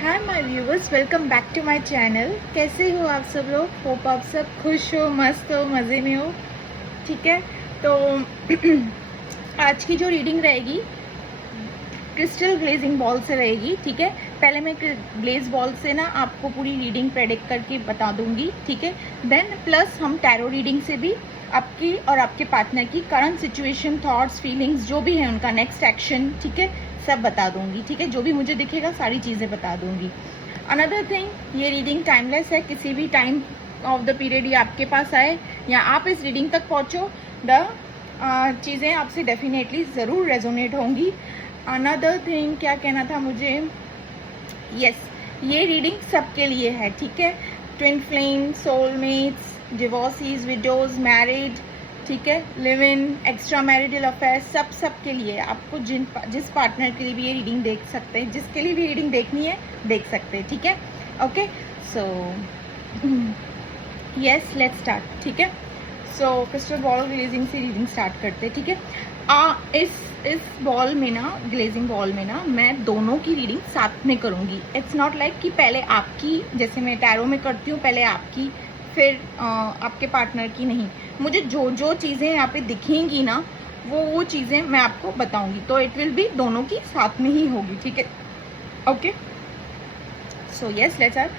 Hi my viewers, welcome back to my channel. कैसे हो आप सब लोग? होप आप सब खुश हो, मस्त हो, मज़े में हो। ठीक है, तो आज की जो रीडिंग रहेगी क्रिस्टल ग्लेजिंग बॉल से रहेगी। ठीक है, पहले मैं ग्लेज बॉल से ना आपको पूरी रीडिंग प्रेडिक्ट करके बता दूंगी। ठीक है, देन प्लस हम टैरो रीडिंग से भी आपकी और आपके पार्टनर की करंट सिचुएशन, थॉट्स, फीलिंग्स जो भी है, उनका नेक्स्ट एक्शन, ठीक है, सब बता दूंगी। ठीक है, जो भी मुझे दिखेगा सारी चीज़ें बता दूंगी। अनदर थिंग, ये रीडिंग टाइमलेस है। किसी भी टाइम ऑफ द पीरियड ये आपके पास आए या आप इस रीडिंग तक पहुँचो, द चीज़ें आपसे डेफिनेटली ज़रूर रेजोनेट होंगी। अनदर थिंग, क्या कहना था मुझे, यस, ये रीडिंग सबके लिए है। ठीक है, twin flame, soulmates, divorcees, widows, married, ठीक है, live in, extra marital affair, सब के लिए। आपको जिस पार्टनर के लिए भी ये रीडिंग देख सकते हैं, जिसके लिए भी रीडिंग देखनी है देख सकते हैं। ठीक है, okay, so yes, let's start. ठीक है, सो क्रिस्टल बॉल ग्लेजिंग से रीडिंग स्टार्ट करते हैं। ठीक है, इस बॉल में ना, ग्लेजिंग बॉल में ना, मैं दोनों की रीडिंग साथ में करूँगी। इट्स नॉट लाइक कि पहले आपकी, जैसे मैं टैरो में करती हूँ, पहले आपकी फिर आपके पार्टनर की। नहीं, मुझे जो जो चीज़ें यहाँ पे दिखेंगी ना, वो चीज़ें मैं आपको बताऊंगी, तो इट विल बी दोनों की साथ में ही होगी। ठीक है, okay, so yes, let's start.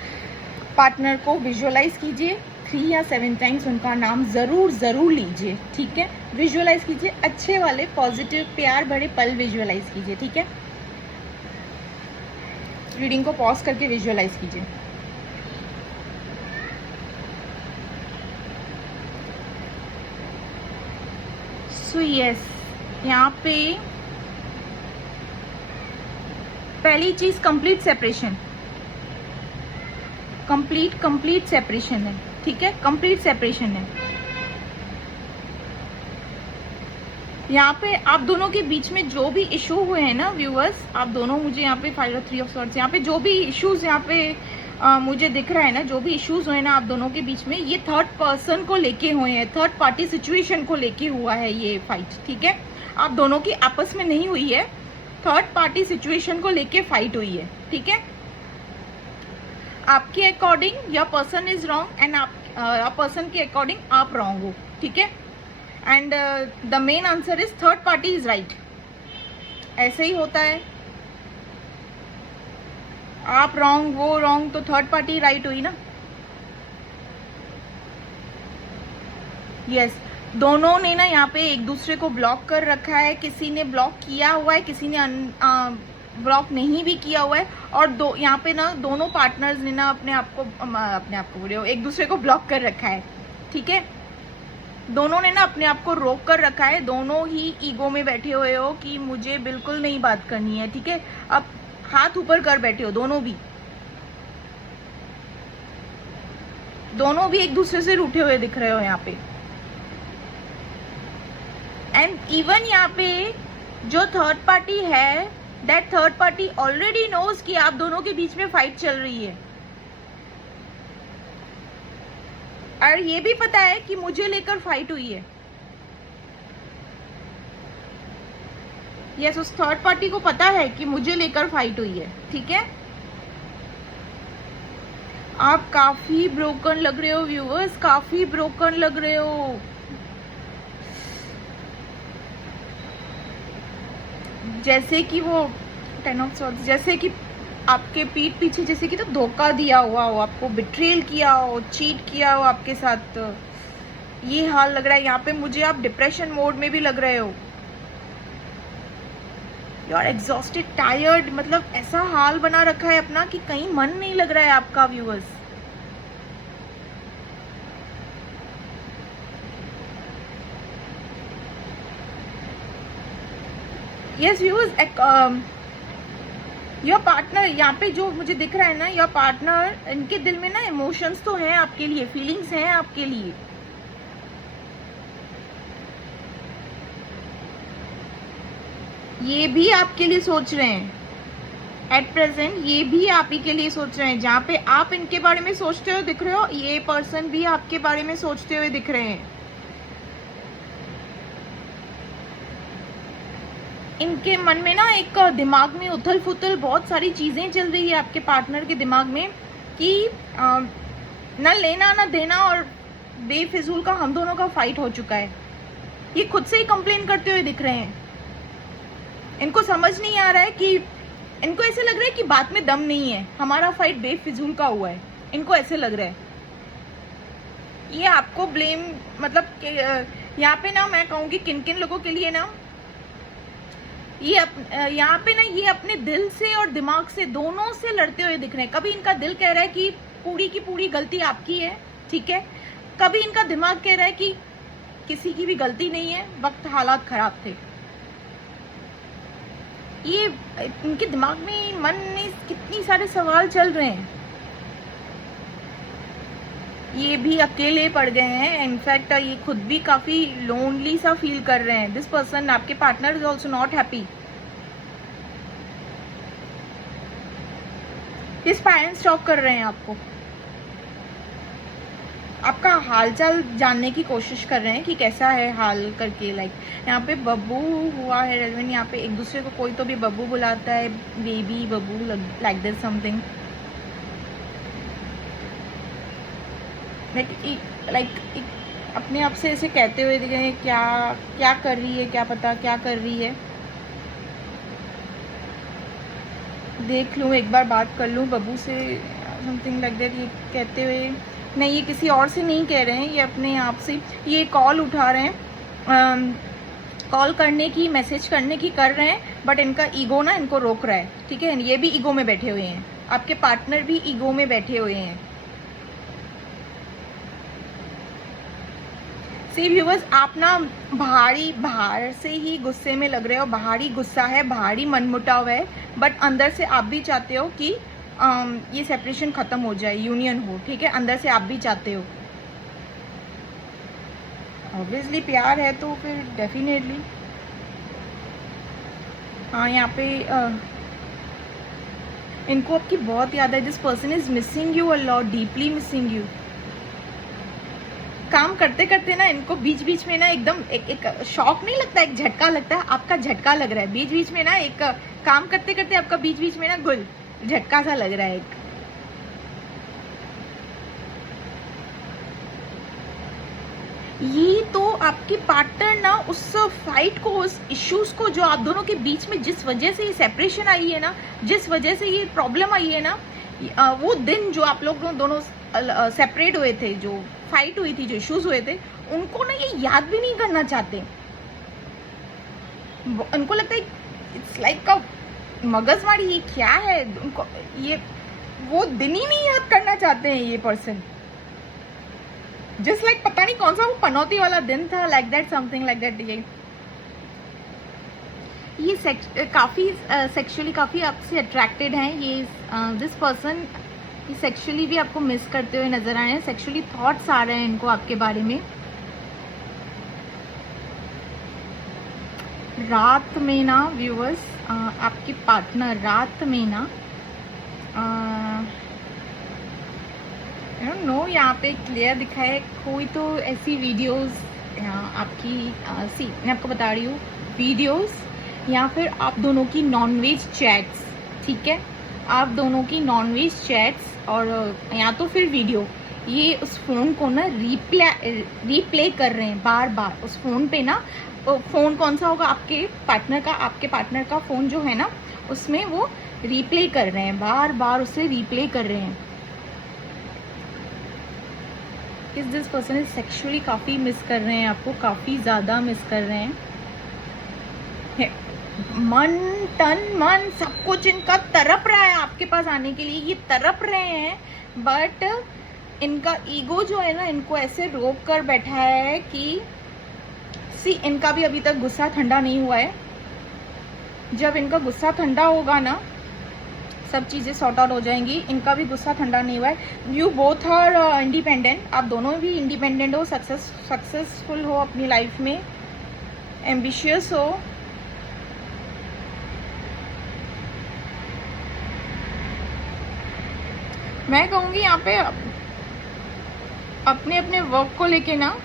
Partner को विजुअलाइज कीजिए 3 या 7 टाइम्स, उनका नाम ज़रूर लीजिए। ठीक है, विजुअलाइज कीजिए, अच्छे वाले पॉजिटिव प्यार भरे पल विजुअलाइज कीजिए। ठीक है, रीडिंग को पॉज करके विजुअलाइज कीजिए। सो यस, यहाँ पे पहली चीज कंप्लीट सेपरेशन, कंप्लीट सेपरेशन है। ठीक है, कंप्लीट सेपरेशन है। यहाँ पे आप दोनों के बीच में जो भी इशू हुए हैं ना व्यूअर्स, आप दोनों, मुझे यहाँ पे 5 और 3 ऑफ सॉर्ड्स, यहाँ पे जो भी इश्यूज यहाँ पे मुझे दिख रहा है ना, जो भी इश्यूज हुए ना आप दोनों के बीच में, ये थर्ड पर्सन को लेके हुए हैं, थर्ड पार्टी सिचुएशन को लेके हुआ है ये फाइट। ठीक है, आप दोनों की आपस में नहीं हुई है, थर्ड पार्टी सिचुएशन को लेके फाइट हुई है। ठीक है, आपके अकॉर्डिंग या पर्सन इज रॉन्ग एंड आप पर्सन के अकॉर्डिंग आप रॉन्ग हो। ठीक है, and the main answer is third party is right. ऐसे ही होता है, आप रॉन्ग, वो रॉन्ग, तो थर्ड पार्टी राइट हुई ना। यस, दोनों ने ना यहाँ पे एक दूसरे को ब्लॉक कर रखा है। किसी ने ब्लॉक किया हुआ है, किसी ने ब्लॉक नहीं भी किया हुआ है। और यहाँ पे ना दोनों पार्टनर्स ने ना अपने आप को बोलो, एक दूसरे को ब्लॉक कर रखा है। ठीक है, दोनों ने ना अपने आप को रोक कर रखा है। दोनों ही ईगो में बैठे हुए हो कि मुझे बिल्कुल नहीं बात करनी है। ठीक है, अब हाथ ऊपर कर बैठे हो दोनों भी एक दूसरे से रूठे हुए दिख रहे हो यहाँ पे। एंड इवन यहाँ पे जो थर्ड पार्टी है, that third party already knows कि आप दोनों के बीच में फाइट चल रही है, और ये भी पता है कि मुझे लेकर फाइट हुई है। यस, उस थर्ड पार्टी को पता है कि मुझे लेकर फाइट हुई है। ठीक है, आप काफी ब्रोकन लग रहे हो व्यूअर्स, काफी ब्रोकन लग रहे हो। जैसे कि वो 10 ऑफ सॉर्ड्स, जैसे कि आपके पीठ पीछे जैसे कि तो धोखा दिया हुआ हो, आपको बिट्रेल किया हो, चीट किया हो आपके साथ, ये हाल लग रहा है यहाँ पे मुझे। आप डिप्रेशन मोड में भी लग रहे हो, यू आर एग्जॉस्टेड, टायर्ड, मतलब ऐसा हाल बना रखा है अपना कि कहीं मन नहीं लग रहा है आपका viewers. Yes viewers, your partner, यहाँ पे जो मुझे दिख रहा है ना, योर पार्टनर, इनके दिल में ना इमोशंस तो हैं आपके लिए, फीलिंग्स हैं आपके लिए। ये भी आपके लिए सोच रहे हैं एट प्रेजेंट, ये भी आप ही के लिए सोच रहे हैं। जहाँ पे आप इनके बारे में सोचते हुए दिख रहे हो, ये पर्सन भी आपके बारे में सोचते हुए दिख रहे हैं। इनके मन में ना एक दिमाग में उथल फुथल बहुत सारी चीज़ें चल रही है आपके पार्टनर के दिमाग में कि ना लेना ना देना, और बेफिजूल का हम दोनों का फाइट हो चुका है। ये खुद से ही कंप्लेन करते हुए दिख रहे हैं। इनको समझ नहीं आ रहा है कि, इनको ऐसे लग रहा है कि बात में दम नहीं है, हमारा फाइट बेफिजूल का हुआ है, इनको ऐसे लग रहा है। ये आपको ब्लेम, मतलब यहाँ पे ना मैं कहूँगी किन किन लोगों के लिए ना, ये यहाँ पे ना ये अपने दिल से और दिमाग से दोनों से लड़ते हुए दिख रहे हैं। कभी इनका दिल कह रहा है कि पूरी की पूरी गलती आपकी है, ठीक है, कभी इनका दिमाग कह रहा है कि किसी की भी गलती नहीं है, वक्त हालात खराब थे। ये इनके दिमाग में, मन में कितनी सारे सवाल चल रहे हैं। ये भी अकेले पड़ गए हैं, इनफैक्ट ये खुद भी काफी लोनली सा फील कर रहे हैं। दिस पर्सन, आपके partner, is also not happy. His parents talk कर रहे हैं आपको, आपका हालचाल जानने की कोशिश कर रहे हैं कि कैसा है हाल करके। लाइक यहाँ पे बब्बू हुआ है रेलवेन, यहाँ पे एक दूसरे को कोई तो भी बब्बू बुलाता है, baby Babbu, like this something. Like अपने आप से ऐसे कहते हुए दिख रहे हैं, क्या क्या कर रही है, क्या पता क्या कर रही है, देख लूँ, एक बार बात कर लूँ बब्बू से, समथिंग लाइक दैट। ये कहते हुए, नहीं ये किसी और से नहीं कह रहे हैं, ये अपने आप से, ये कॉल उठा रहे हैं, कॉल करने की, मैसेज करने की कर रहे हैं, बट इनका ईगो ना इनको रोक रहा है, ठीक है। ये भी ईगो में बैठे हुए हैं, आपके पार्टनर भी ईगो में बैठे हुए हैं। सी व्यूअर्स, आप ना बाहर से ही गुस्से में लग रहे हो, बाहरी गुस्सा है, बाहरी मनमुटाव है, बट अंदर से आप भी चाहते हो कि ये सेपरेशन खत्म हो जाए, यूनियन हो, ठीक है, अंदर से आप भी चाहते हो। ऑब्वियसली प्यार है तो फिर डेफिनेटली, हाँ यहाँ पे इनको आपकी बहुत याद है। This person is missing you a lot, deeply missing you. काम करते करते ना इनको बीच बीच में ना एकदम एक शॉक नहीं लगता, एक झटका लगता है, आपका झटका लग रहा है बीच बीच में ना, एक काम करते करते आपका बीच बीच में ना गुल झटका सा लग रहा है एक। ये तो आपकी पार्टनर ना उस फाइट को, उस इश्यूज को जो आप दोनों के बीच में, जिस वजह से ये सेपरेशन आई है ना, जिस वजह से ये प्रॉब्लम आई है ना, वो दिन जो आप लोग दोनों सेपरेट हुए थे, जो फाइट हुई थी, जो इश्यूज हुए थे, उनको ना ये याद भी नहीं करना चाहते। उनको लगता है इट्स लाइक अ मगजमारी, ये क्या है, उनको ये वो दिन ही नहीं याद करना चाहते हैं ये पर्सन। जस्ट लाइक पता नहीं कौन सा वो पनौती वाला दिन था, like that, something like that. ये काफी सेक्सुअली काफी आपसे अट्रैक्टेड हैं ये। दिस पर्सन सेक्सुअली भी आपको मिस करते हुए नजर आ रहे हैं, सेक्सुअली थॉट्स आ रहे हैं इनको आपके बारे में। रात में ना व्यूअर्स, आपके पार्टनर रात में ना, आई डोंट नो, यहाँ पे क्लियर दिखा है कोई तो ऐसी वीडियोस आपकी, सी मैं आपको बता रही हूँ, वीडियोस या फिर आप दोनों की नॉनवेज चैट्स, ठीक है, आप दोनों की नॉनवेज चैट्स, और या तो फिर वीडियो, ये उस फ़ोन को ना रीप्ले कर रहे हैं बार बार उस फ़ोन पे ना। फ़ोन कौन सा होगा, आपके पार्टनर का फ़ोन जो है ना, उसमें वो रीप्ले कर रहे हैं, बार बार उसे रीप्ले कर रहे हैं। दिस पर्सन इज सेक्सुअली काफ़ी मिस कर रहे हैं आपको, काफ़ी ज़्यादा मिस कर रहे हैं। मन तन मन सब कुछ इनका तड़प रहा है आपके पास आने के लिए, ये तड़प रहे हैं, बट इनका ईगो जो है ना, इनको ऐसे रोक कर बैठा है कि सी, इनका भी अभी तक गुस्सा ठंडा नहीं हुआ है। जब इनका गुस्सा ठंडा होगा ना, सब चीज़ें सॉर्ट आउट हो जाएंगी। इनका भी गुस्सा ठंडा नहीं हुआ है। यू बोथ आर इंडिपेंडेंट, आप दोनों भी इंडिपेंडेंट हो, सक्सेसफुल हो अपनी लाइफ में, एम्बिशियस हो। मैं कहूँगी यहाँ पे अपने अपने वर्क को लेके ना,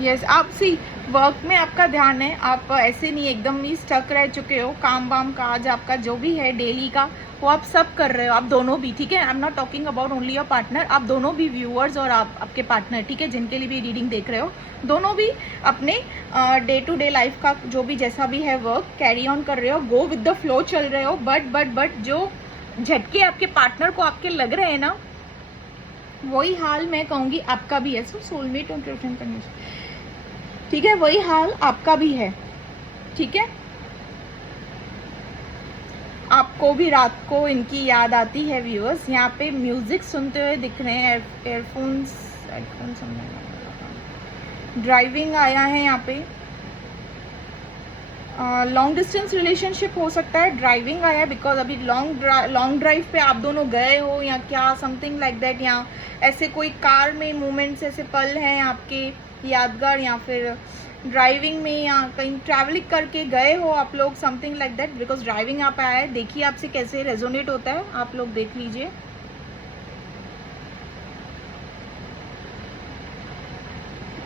यस, आप सी वर्क में आपका ध्यान है, आप ऐसे नहीं एकदम ही स्टक रह चुके हो, काम वाम काज आपका जो भी है डेली का वो आप सब कर रहे हो, आप दोनों भी, ठीक है। I am not talking about only your partner, आप दोनों भी व्यूअर्स और आप आपके पार्टनर, ठीक है, जिनके लिए भी रीडिंग देख रहे हो, दोनों भी अपने डे टू डे लाइफ का जो भी जैसा भी है वर्क कैरी ऑन कर रहे हो, गो विद द फ्लो चल रहे हो। बट जो झटके आपके पार्टनर को आपके लग रहे हैं ना, वही हाल मैं कहूँगी आपका भी है। सो सोलमेट और कंडीशन, ठीक है, वही हाल आपका भी है, ठीक है। आपको भी रात को इनकी याद आती है व्यूअर्स। यहाँ पे म्यूजिक सुनते हुए दिख रहे हैं, एयरफोन्स ड्राइविंग आया है यहाँ पे। लॉन्ग डिस्टेंस रिलेशनशिप हो सकता है, ड्राइविंग आया है बिकॉज अभी लॉन्ग ड्राइव पे आप दोनों गए हो या क्या, समथिंग लाइक दैट, या ऐसे कोई कार में मोमेंट्स, ऐसे पल हैं आपके यादगार, या फिर ड्राइविंग में या कहीं ट्रैवलिंग करके गए हो आप लोग, something like that, because driving आप आया है। देखिए आपसे कैसे रेजोनेट होता है, आप लोग देख लीजिए।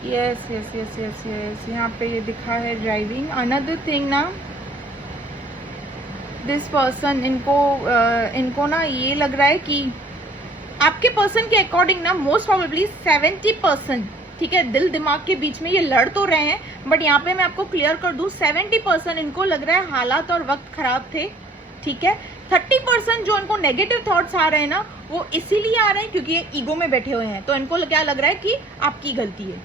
Yes yes yes yes yes, यहाँ पे ये दिखा है ड्राइविंग। अनदर थिंग ना, दिस पर्सन, इनको ना ये लग रहा है कि आपके पर्सन के अकॉर्डिंग ना मोस्ट प्रोबेबली 70%, ठीक है, दिल दिमाग के बीच में ये लड़ तो रहे हैं, बट यहाँ पे मैं आपको क्लियर कर दूं 70% इनको लग रहा है हालात और वक्त खराब थे, ठीक है। 30% जो इनको नेगेटिव थॉट्स आ रहे हैं ना, वो इसीलिए आ रहे हैं क्योंकि ये ईगो में बैठे हुए हैं। तो इनको क्या लग रहा है कि आपकी गलती है,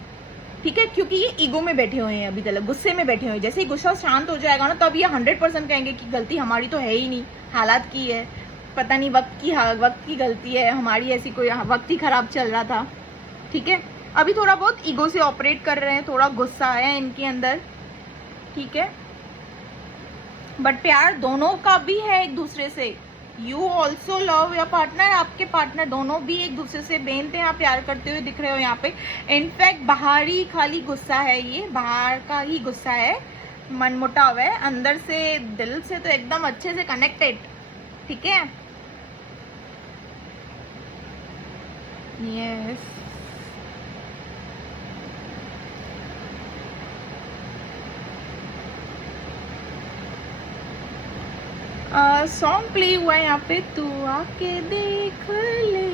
ठीक है, क्योंकि ये ईगो में बैठे हुए हैं, अभी तक गुस्से में बैठे हुए हैं। जैसे ही गुस्सा शांत हो जाएगा ना, तब ये 100% कहेंगे कि गलती हमारी तो है ही नहीं, हालात की है, पता नहीं वक्त की गलती है हमारी, ऐसी कोई वक्त ही खराब चल रहा था, ठीक है। अभी थोड़ा बहुत ईगो से ऑपरेट कर रहे हैं, थोड़ा गुस्सा है इनके अंदर, ठीक है, बट प्यार दोनों का भी है एक दूसरे से। You also love your partner, आपके पार्टनर दोनों भी एक दूसरे से बेनतेहा प्यार करते हुए दिख रहे हो यहाँ पे। इनफैक्ट बाहर ही खाली गुस्सा है, ये बाहर का ही गुस्सा है, मनमुटाव है, अंदर से दिल से तो एकदम अच्छे से कनेक्टेड, ठीक है। यस, सॉन्ग प्ले हुआ है यहाँ पे, तू आके देख ले,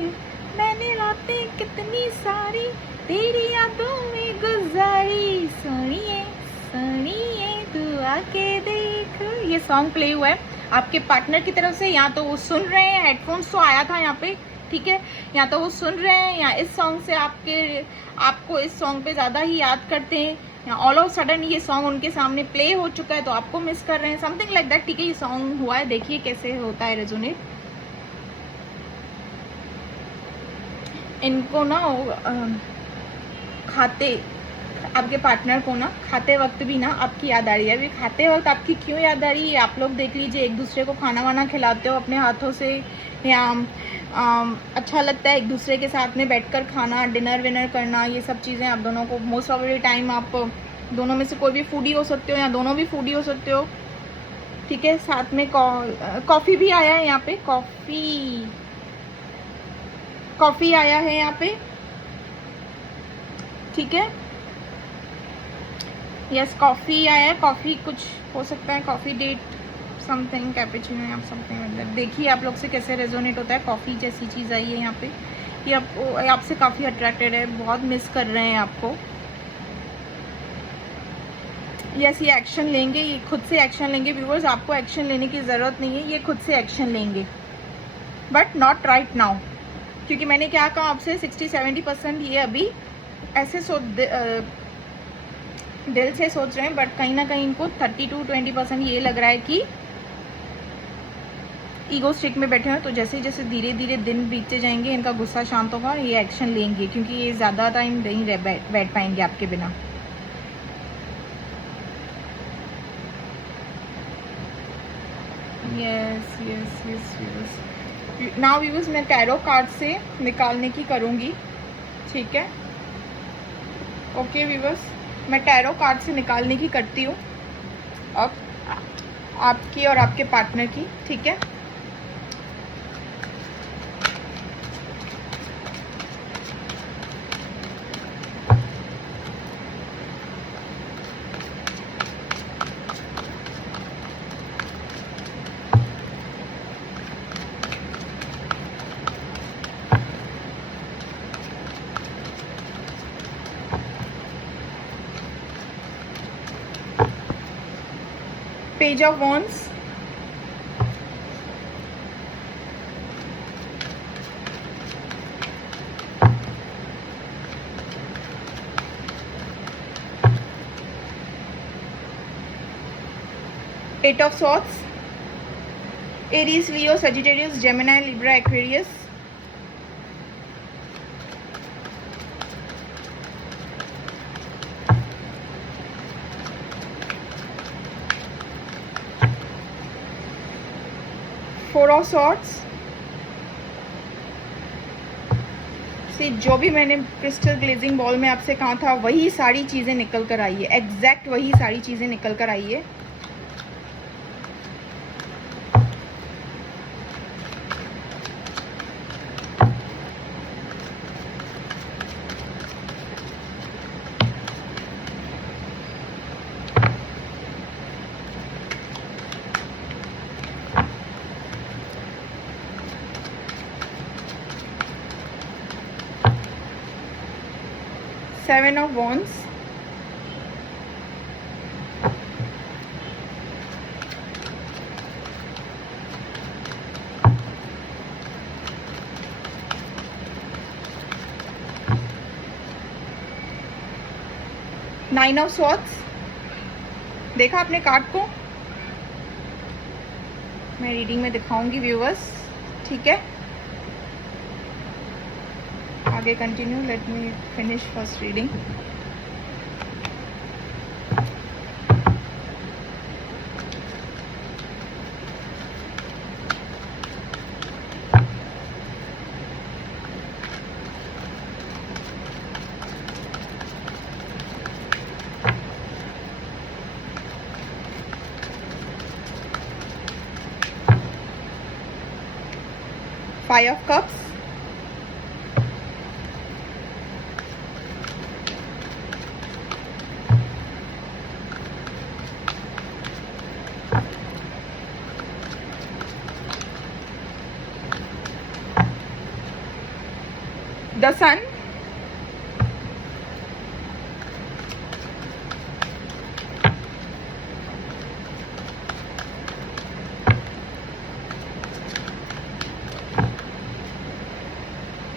मैंने रातें कितनी सारी तेरी यादों में गुजारी, सुनिए सुनिए तू आके देख, ये सॉन्ग प्ले हुआ है आपके पार्टनर की तरफ से। या तो वो सुन रहे हैं, हेडफोन्स तो आया था यहाँ पे, ठीक है, या तो वो सुन रहे हैं या इस सॉन्ग से आपको इस सॉन्ग पे ज़्यादा ही याद करते हैं, या ऑल ऑफ सडन ये सॉन्ग उनके सामने प्ले हो चुका है तो आपको मिस कर रहे हैं, समथिंग लाइक दैट, ठीक है। ये सॉन्ग हुआ है, देखिए कैसे होता है रेजोनेट। इनको ना आपके पार्टनर को ना खाते वक्त भी ना आपकी याद आ रही है। अभी खाते वक्त आपकी क्यों याद आ रही है आप लोग देख लीजिए। एक दूसरे को खाना वाना खिलाते हो अपने हाथों से, या अच्छा लगता है एक दूसरे के साथ में बैठकर खाना, डिनर विनर करना, ये सब चीज़ें आप दोनों को मोस्ट ऑफ द टाइम, आप दोनों में से कोई भी फूडी हो सकते हो या दोनों भी फूडी हो सकते हो, ठीक है। साथ में कॉफ़ी भी आया है यहाँ पे, कॉफ़ी आया है यहाँ पे, ठीक है। यस, कॉफ़ी आया है, कॉफ़ी कुछ हो सकता है, कॉफ़ी डेट, समथिंग कैपेचिनो या समथिंग, मतलब देखिए आप लोग से कैसे रेजोनेट होता है। कॉफ़ी जैसी चीज़ आई है यहाँ पे, ये आपसे काफ़ी अट्रैक्टेड है, बहुत मिस कर रहे हैं आपको। यस, ये एक्शन लेंगे, ये खुद से एक्शन लेंगे व्यूअर्स, आपको एक्शन लेने की ज़रूरत नहीं है, ये खुद से एक्शन लेंगे, बट नॉट राइट नाउ, क्योंकि मैंने क्या कहा आपसे 60-70% ये अभी ऐसे दिल से सोच रहे हैं, बट कहीं ना कहीं इनको 30-20% ये लग रहा है कि ईगो स्टिक में बैठे हैं। तो जैसे जैसे धीरे धीरे दिन बीतते जाएंगे, इनका गुस्सा शांत होगा, ये एक्शन लेंगे, क्योंकि ये ज़्यादा टाइम नहीं बैठ पाएंगे आपके बिना। Yes yes yes yes, now viewers मैं टैरो कार्ड से निकालने की करूँगी, ठीक है। ओके व्यूअर्स, मैं टैरो कार्ड से निकालने की करती हूँ अब आपकी और आपके पार्टनर की, ठीक है। Page of Wands, Eight of Swords, Aries, Leo, Sagittarius, Gemini, Libra, Aquarius, Four of Swords। सी जो भी मैंने क्रिस्टल ग्लेजिंग बॉल में आपसे कहा था वही सारी चीज़ें निकल कर आई है, एग्जैक्ट वही सारी चीज़ें निकल कर आई है। Seven of Wands, Nine of Swords। देखा आपने कार्ड को, मैं रीडिंग में दिखाऊंगी व्यूअर्स, ठीक है। आगे continue, let me finish first reading. Five of Cups, the Sun,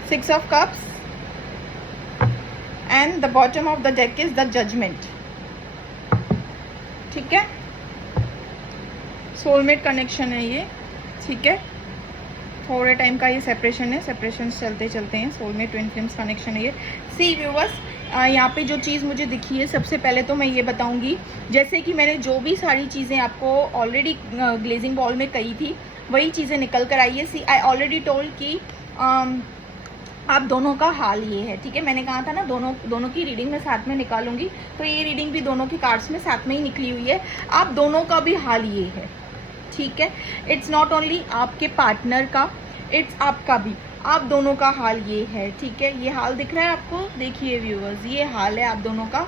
Six of Cups, and the bottom of the deck is the Judgment। ठीक है, सोलमेट कनेक्शन है ये, ठीक है। थोड़े टाइम का ये सेपरेशन है, सेपरेशन चलते चलते हैं, सोलमेट ट्विन फ्लेम्स कनेक्शन है ये। सी व्यूअर्स, यहाँ पे जो चीज़ मुझे दिखी है, सबसे पहले तो मैं ये बताऊंगी, जैसे कि मैंने जो भी सारी चीज़ें आपको ऑलरेडी ग्लेजिंग बॉल में कही थी वही चीज़ें निकल कर आई है। सी आई ऑलरेडी टोल्ड कि आप दोनों का हाल ये है, ठीक है। मैंने कहा था ना दोनों की रीडिंग मैं साथ में निकालूंगी, तो ये रीडिंग भी दोनों की कार्ड्स में साथ में ही निकली हुई है। आप दोनों का भी हाल ये है, ठीक है। इट्स नॉट ओनली आपके पार्टनर का, इट्स आपका भी, आप दोनों का हाल ये है, ठीक है। ये हाल दिख रहा है आपको, देखिए व्यूअर्स, ये हाल है आप दोनों का।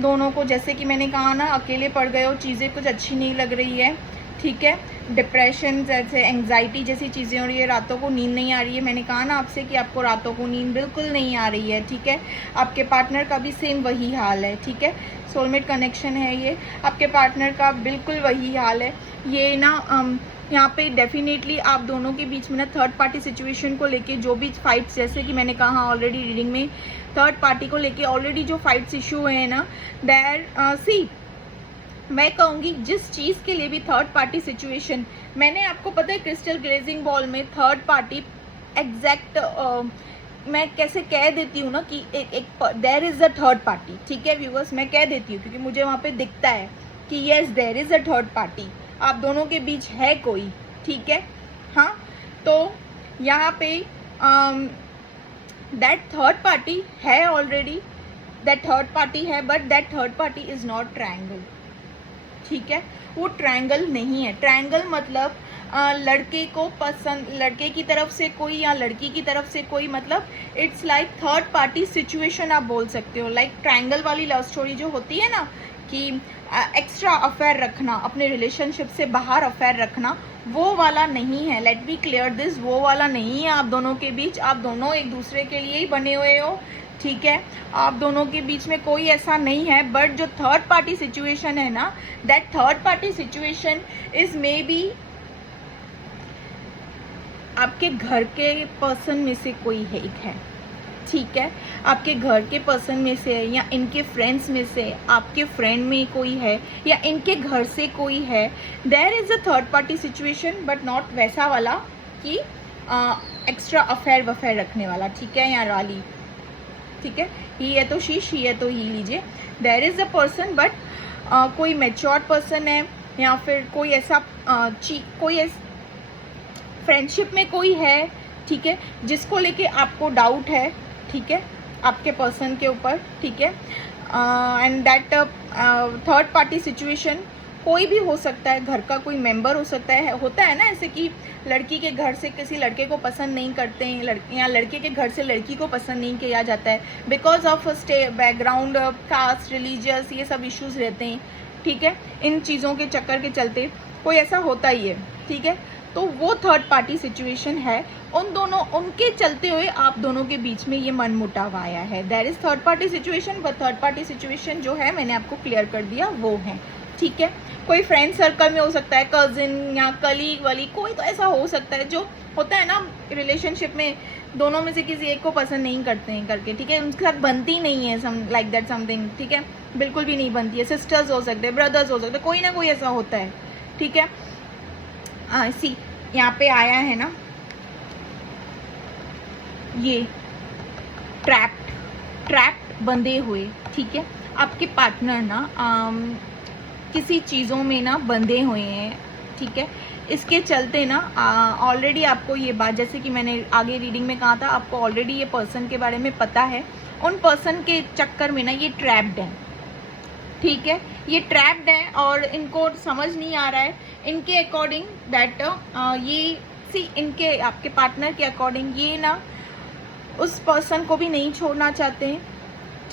दोनों को, जैसे कि मैंने कहा ना, अकेले पड़ गए हो, चीज़ें कुछ अच्छी नहीं लग रही है, ठीक है। डिप्रेशन जैसे एंग्जाइटी जैसी चीज़ें हो रही है, रातों को नींद नहीं आ रही है। मैंने कहा ना आपसे कि आपको रातों को नींद बिल्कुल नहीं आ रही है, ठीक है। आपके पार्टनर का भी सेम वही हाल है, ठीक है। सोलमेट कनेक्शन है ये, आपके पार्टनर का बिल्कुल वही हाल है। ये ना यहाँ पे डेफिनेटली आप दोनों के बीच में ना थर्ड पार्टी सिचुएशन को लेके जो भी फाइट्स, जैसे कि मैंने कहा ऑलरेडी रीडिंग में, थर्ड पार्टी को लेके ऑलरेडी जो फाइट्स इशू हुए हैं ना, देयर सी मैं कहूँगी जिस चीज़ के लिए भी थर्ड पार्टी सिचुएशन, मैंने आपको पता है क्रिस्टल ग्लेजिंग बॉल में थर्ड पार्टी एग्जैक्ट मैं कैसे कह देती हूँ ना कि एक there is a third party, ठीक है व्यूअर्स। मैं कह देती हूँ क्योंकि मुझे वहाँ पे दिखता है कि yes there is a third party, आप दोनों के बीच है कोई, ठीक है। हाँ, तो यहाँ पे दैट थर्ड पार्टी है ऑलरेडी, दैट थर्ड पार्टी है, but that third party is not triangle, ठीक है। वो ट्रायंगल नहीं है। ट्रायंगल मतलब लड़के को पसंद, लड़के की तरफ से कोई या लड़की की तरफ से कोई, मतलब it's like third party situation आप बोल सकते हो। लाइक ट्रायंगल वाली लव स्टोरी जो होती है ना, कि एक्स्ट्रा अफेयर रखना, अपने रिलेशनशिप से बाहर अफेयर रखना, वो वाला नहीं है। लेट बी क्लियर दिस, वो वाला नहीं है आप दोनों के बीच। आप दोनों एक दूसरे के लिए ही बने हुए हो, ठीक है, आप दोनों के बीच में कोई ऐसा नहीं है। बट जो थर्ड पार्टी सिचुएशन है ना, that third party situation is may be आपके घर के पर्सन में से कोई है, एक है, ठीक है, आपके घर के पर्सन में से या इनके फ्रेंड्स में से आपके फ्रेंड में कोई है या इनके घर से कोई है। There is a third party situation, but not वैसा वाला कि एक्स्ट्रा अफेयर वफेयर रखने वाला, ठीक है, या वाली, ठीक है, ही है तो शी है तो ही लीजिए। There is a person, but कोई मैच्योर पर्सन है या फिर कोई ऐसा कोई फ्रेंडशिप में कोई है, ठीक है, जिसको लेके आपको डाउट है, ठीक है, आपके पर्सन के ऊपर, ठीक है। And that third party situation कोई भी हो सकता है, घर का कोई मेंबर हो सकता है। होता है ना ऐसे कि लड़की के घर से किसी लड़के को पसंद नहीं करते हैं, या लड़के के घर से लड़की को पसंद नहीं किया जाता है because of background, caste, religious, ये सब इश्यूज रहते हैं, ठीक है। इन चीज़ों के चक्कर के चलते कोई ऐसा होता ही है, ठीक है। तो वो थर्ड पार्टी सिचुएशन है, उन दोनों, उनके चलते हुए आप दोनों के बीच में ये मनमुटाव आया है। That is third party situation. But third party situation जो है मैंने आपको क्लियर कर दिया, वो है, ठीक है। कोई फ्रेंड सर्कल में हो सकता है, कजिन या कलीग वाली, कोई तो ऐसा हो सकता है जो होता है ना रिलेशनशिप में, दोनों में से किसी एक को पसंद नहीं करते हैं करके, ठीक है, उनके साथ बनती नहीं है सम लाइक दैट समथिंग, ठीक है, बिल्कुल भी नहीं बनती है। सिस्टर्स हो सकते हैं, ब्रदर्स हो सकते हैं, कोई ना कोई ऐसा होता है, ठीक है। सी यहाँ पे आया है ना ये ट्रैप्ड बंधे हुए, ठीक है। आपके पार्टनर ना किसी चीज़ों में ना बंधे हुए हैं, ठीक है। इसके चलते ना ऑलरेडी आपको ये बात, जैसे कि मैंने आगे रीडिंग में कहा था, आपको ऑलरेडी ये पर्सन के बारे में पता है। उन पर्सन के चक्कर में ना ये ट्रैप्ड है, ठीक है, ये ट्रैप्ड है और इनको समझ नहीं आ रहा है इनके अकॉर्डिंग दैट इनके आपके पार्टनर के अकॉर्डिंग ये ना उस पर्सन को भी नहीं छोड़ना चाहते हैं,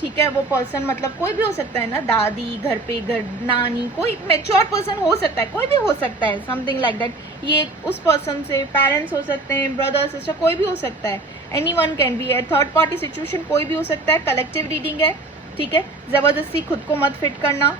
ठीक है। वो पर्सन मतलब कोई भी हो सकता है ना, दादी, घर पे नानी, कोई मैच्योर पर्सन हो सकता है, कोई भी हो सकता है, समथिंग लाइक दैट। ये उस पर्सन से पेरेंट्स हो सकते हैं, ब्रदर सिस्टर, कोई भी हो सकता है, anyone can be. Third party situation कोई भी हो सकता है, कलेक्टिव रीडिंग है, ठीक है। ज़बरदस्ती खुद को मत फिट करना,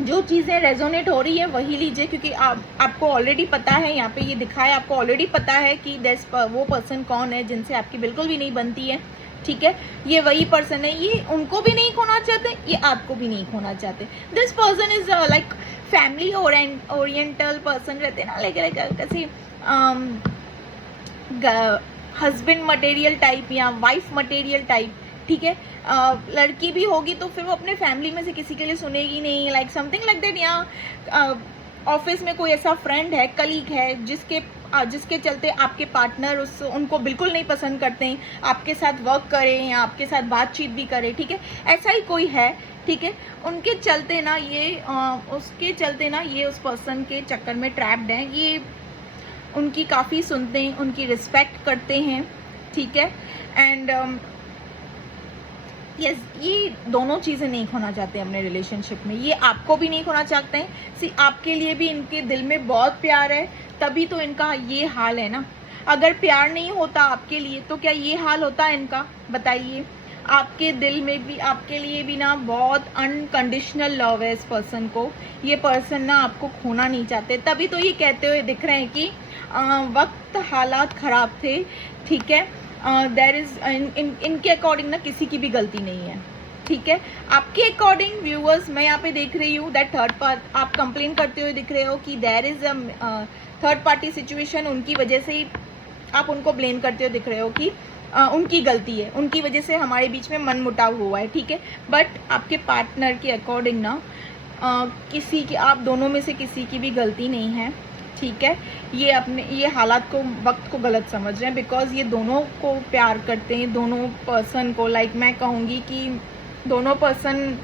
जो चीज़ें रेजोनेट हो रही है वही लीजिए, क्योंकि आपको ऑलरेडी पता है, यहाँ पे ये दिखा है, आपको ऑलरेडी पता है कि वो पर्सन कौन है जिनसे आपकी बिल्कुल भी नहीं बनती है, ठीक है। ये वही पर्सन है, ये उनको भी नहीं खोना चाहते, ये आपको भी नहीं खोना चाहते। This person is like family oriental person रहते हैं ना, लाइक कैसे हस्बैंड मटेरियल टाइप या वाइफ मटेरियल टाइप, ठीक है। लड़की भी होगी तो फिर वो अपने फैमिली में से किसी के लिए सुनेगी नहीं, लाइक समथिंग लाइक दैट। या ऑफिस में कोई ऐसा फ्रेंड है, कलीग है, जिसके चलते आपके पार्टनर उनको बिल्कुल नहीं पसंद करते हैं, आपके साथ वर्क करें या आपके साथ बातचीत भी करें, ठीक है, ऐसा ही कोई है, ठीक है। उनके चलते ना उसके चलते ना ये उस पर्सन के चक्कर में ट्रैप्ड है। ये उनकी काफ़ी सुनते हैं, उनकी रिस्पेक्ट करते हैं, ठीक है। एंड यस, ये दोनों चीज़ें नहीं खोना चाहते अपने रिलेशनशिप में, ये आपको भी नहीं खोना चाहते हैं। आपके लिए भी इनके दिल में बहुत प्यार है, तभी तो इनका ये हाल है ना। अगर प्यार नहीं होता आपके लिए तो क्या ये हाल होता है इनका, बताइए। आपके दिल में भी, आपके लिए भी ना बहुत अनकंडीशनल लव है इस पर्सन को। ये पर्सन ना आपको खोना नहीं चाहते, तभी तो ये कहते हुए दिख रहे हैं कि वक्त हालात ख़राब थे, ठीक है। देयर इज इनके अकॉर्डिंग ना किसी की भी गलती नहीं है, ठीक है। आपके अकॉर्डिंग व्यूअर्स मैं यहाँ पे देख रही हूँ दैट थर्ड पार्ट आप कंप्लेन करते हुए दिख रहे हो कि there is a third party situation, उनकी वजह से ही आप उनको ब्लेम करते हुए दिख रहे हो कि उनकी गलती है, उनकी वजह से हमारे बीच में मनमुटाव हुआ है, ठीक है। बट आपके पार्टनर के अकॉर्डिंग ना किसी की, आप दोनों में से किसी की भी गलती नहीं है, ठीक है। ये हालात को, वक्त को गलत समझ रहे हैं, बिकॉज ये दोनों को प्यार करते हैं, दोनों पर्सन को, लाइक मैं कहूँगी कि दोनों पर्सन,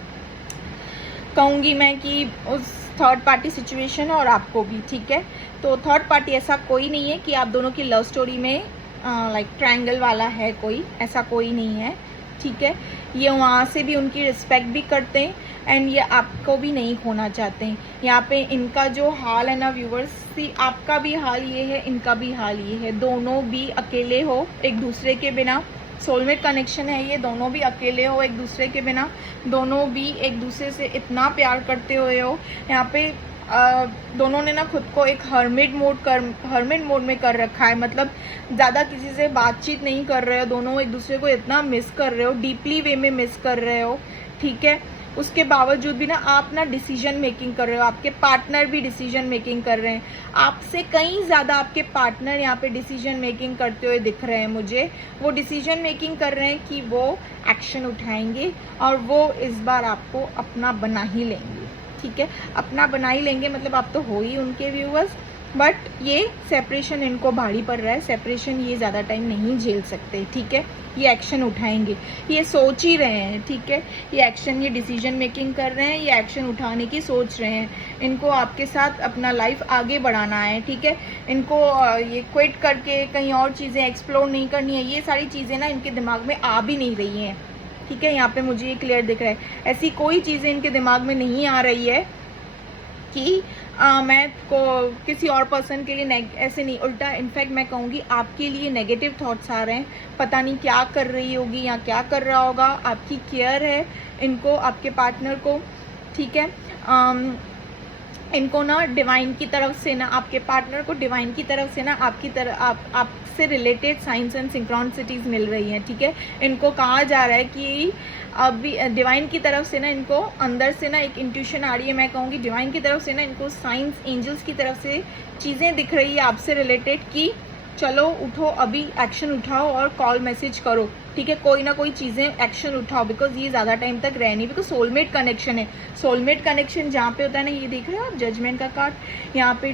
कहूँगी मैं कि उस थर्ड पार्टी सिचुएशन और आपको भी, ठीक है। तो थर्ड पार्टी ऐसा कोई नहीं है कि आप दोनों की लव स्टोरी में लाइक ट्रायंगल वाला है, कोई ऐसा कोई नहीं है, ठीक है। ये वहाँ से भी उनकी रिस्पेक्ट भी करते हैं एंड ये आपको भी नहीं खोना चाहते हैं। यहाँ पे इनका जो हाल है ना व्यूवर्स, आपका भी हाल ये है, इनका भी हाल ये है, दोनों भी अकेले हो एक दूसरे के बिना, सोलमेट कनेक्शन है ये, दोनों भी अकेले हो एक दूसरे के बिना, दोनों भी एक दूसरे से इतना प्यार करते हुए हो। यहाँ पे दोनों ने ना खुद को एक हर्मिट मोड में कर रखा है, मतलब ज़्यादा किसी से बातचीत नहीं कर रहे हो, दोनों एक दूसरे को इतना मिस कर रहे हो, डीपली वे में मिस कर रहे हो, ठीक है। उसके बावजूद भी ना आप ना डिसीजन मेकिंग कर रहे हो, आपके पार्टनर भी डिसीजन मेकिंग कर रहे हैं, आपसे कहीं ज़्यादा आपके पार्टनर यहाँ पे डिसीजन मेकिंग करते हुए दिख रहे हैं मुझे। वो डिसीजन मेकिंग कर रहे हैं कि वो एक्शन उठाएंगे और वो इस बार आपको अपना बना ही लेंगे, ठीक है। अपना बना ही लेंगे मतलब आप तो हो ही उनके व्यूअर्स, बट ये सेपरेशन इनको भारी पड़ रहा है, सेपरेशन ये ज़्यादा टाइम नहीं झेल सकते, ठीक है। ये एक्शन उठाएंगे, ये सोच ही रहे हैं, ठीक है। ये एक्शन, ये डिसीजन मेकिंग कर रहे हैं, ये एक्शन उठाने की सोच रहे हैं। इनको आपके साथ अपना लाइफ आगे बढ़ाना है, ठीक है। इनको ये क्विट करके कहीं और चीज़ें एक्सप्लोर नहीं करनी है, ये सारी चीज़ें ना इनके दिमाग में आ भी नहीं रही हैं, ठीक है। यहाँ पे मुझे ये क्लियर दिख रहा है, ऐसी कोई चीज़ें इनके दिमाग में नहीं आ रही है कि मैं को किसी और पर्सन के लिए ऐसे नहीं, उल्टा इनफैक्ट मैं कहूँगी आपके लिए नेगेटिव थॉट्स आ रहे हैं। पता नहीं क्या कर रही होगी या क्या कर रहा होगा, आपकी केयर है इनको, आपके पार्टनर को, ठीक है। इनको ना डिवाइन की तरफ से ना, आपके पार्टनर को डिवाइन की तरफ से ना आपसे रिलेटेड साइंस एंड सिंक्रोनिसिटीज मिल रही हैं, ठीक है। इनको कहा जा रहा है कि अभी डिवाइन की तरफ से ना इनको अंदर से ना एक इंट्यूशन आ रही है, मैं कहूँगी डिवाइन की तरफ से ना इनको साइंस एंजल्स की तरफ से चीज़ें दिख रही है आपसे रिलेटेड कि चलो उठो, अभी एक्शन उठाओ और कॉल मैसेज करो, ठीक है। कोई ना कोई चीज़ें एक्शन उठाओ, बिकॉज ये ज़्यादा टाइम तक रह नहीं, बिकॉज सोलमेट कनेक्शन है। सोलमेट कनेक्शन जहाँ पे होता है ना, ये देख रहे हो आप जजमेंट का कार्ड, यहाँ पे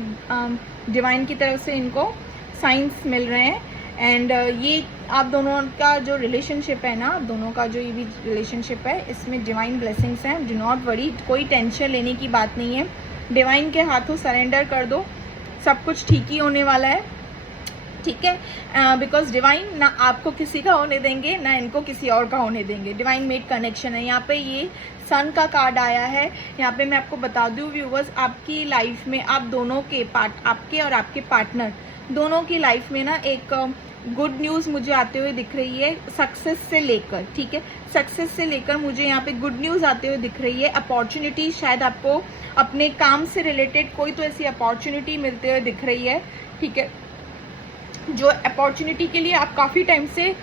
डिवाइन की तरफ से इनको साइंस मिल रहे हैं। एंड ये आप दोनों का जो रिलेशनशिप है ना, आप दोनों का जो ये भी रिलेशनशिप है, इसमें डिवाइन ब्लेसिंग्स हैं, डू नॉट वरी, कोई टेंशन लेने की बात नहीं है। डिवाइन के हाथों सरेंडर कर दो, सब कुछ ठीक ही होने वाला है, ठीक है। बिकॉज डिवाइन ना आपको किसी का होने देंगे, ना इनको किसी और का होने देंगे। डिवाइन मेड कनेक्शन है। यहाँ पे ये सन का कार्ड आया है। यहाँ पे मैं आपको बता दूँ व्यूवर्स, आपकी लाइफ में आप दोनों के आपके और आपके पार्टनर दोनों की लाइफ में ना एक गुड न्यूज़ मुझे आते हुए दिख रही है, सक्सेस से लेकर, ठीक है। सक्सेस से लेकर मुझे यहाँ पे गुड न्यूज़ आते हुए दिख रही है। अपॉर्चुनिटी, शायद आपको अपने काम से रिलेटेड कोई तो ऐसी अपॉर्चुनिटी मिलते हुए दिख रही है, ठीक है, जो अपॉर्चुनिटी के लिए आप काफ़ी टाइम से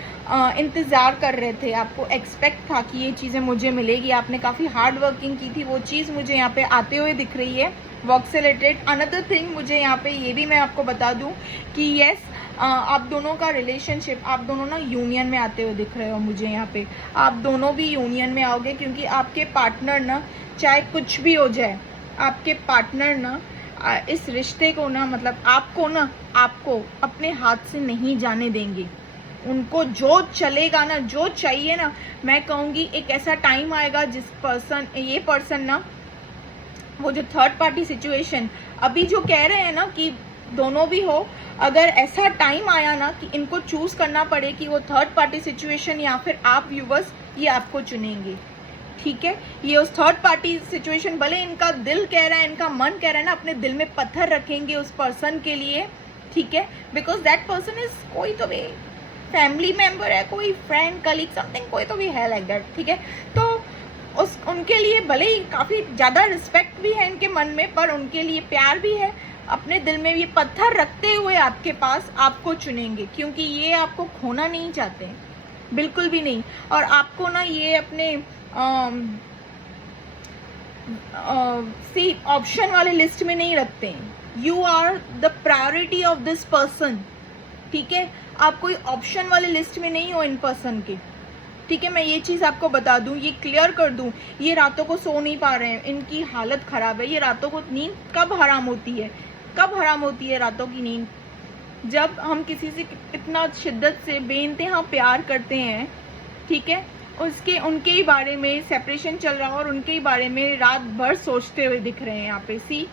इंतज़ार कर रहे थे। आपको एक्सपेक्ट था कि ये चीज़ें मुझे मिलेगी, आपने काफ़ी हार्ड वर्किंग की थी, वो चीज़ मुझे यहाँ पे आते हुए दिख रही है वर्क से रिलेटेड। अनदर थिंग मुझे यहाँ पे ये भी मैं आपको बता दूँ कि येस, आप दोनों का रिलेशनशिप, आप दोनों ना यूनियन में आते हुए दिख रहे हो मुझे यहाँ पे। आप दोनों भी यूनियन में आओगे, क्योंकि आपके पार्टनर ना, चाहे कुछ भी हो जाए, आपके पार्टनर ना इस रिश्ते को ना, मतलब आपको अपने हाथ से नहीं जाने देंगे। उनको जो चलेगा ना, जो चाहिए ना, मैं कहूँगी एक ऐसा टाइम आएगा जिस ये पर्सन ना, वो जो थर्ड पार्टी सिचुएशन अभी जो कह रहे हैं ना कि दोनों भी हो, अगर ऐसा टाइम आया ना कि इनको चूज करना पड़े कि वो थर्ड पार्टी सिचुएशन या फिर आप व्यूवर्स, ये आपको चुनेंगे, ठीक है। ये उस थर्ड पार्टी सिचुएशन, भले इनका दिल कह रहा है, इनका मन कह रहा है ना, अपने दिल में पत्थर रखेंगे उस पर्सन के लिए, ठीक है, बिकॉज दैट पर्सन इज कोई तो भी फैमिली मेंबर है, कोई फ्रेंड, कलीग, समथिंग, कोई तो भी है लाइक दैट, ठीक है। तो उनके लिए भले ही काफ़ी ज़्यादा रिस्पेक्ट भी है इनके मन में, पर उनके लिए प्यार भी है, अपने दिल में ये पत्थर रखते हुए आपके पास आपको चुनेंगे, क्योंकि ये आपको खोना नहीं चाहते, बिल्कुल भी नहीं। और आपको ना ये अपने ऑप्शन वाले लिस्ट में नहीं रखते हैं। You are the priority of this person, ठीक है। आप कोई ऑप्शन वाले लिस्ट में नहीं हो इन पर्सन के, ठीक है। मैं ये चीज़ आपको बता दूं, ये क्लियर कर दूं, ये रातों को सो नहीं पा रहे हैं, इनकी हालत ख़राब है। ये रातों को नींद कब हराम होती है, कब हराम होती है रातों की नींद? जब हम किसी से इतना शिद्दत से बेइंतहा प्यार करते हैं, ठीक है, उनके ही बारे में सेपरेशन चल रहा है और उनके ही बारे में रात भर सोचते हुए दिख रहे हैं यहाँ पे। सी,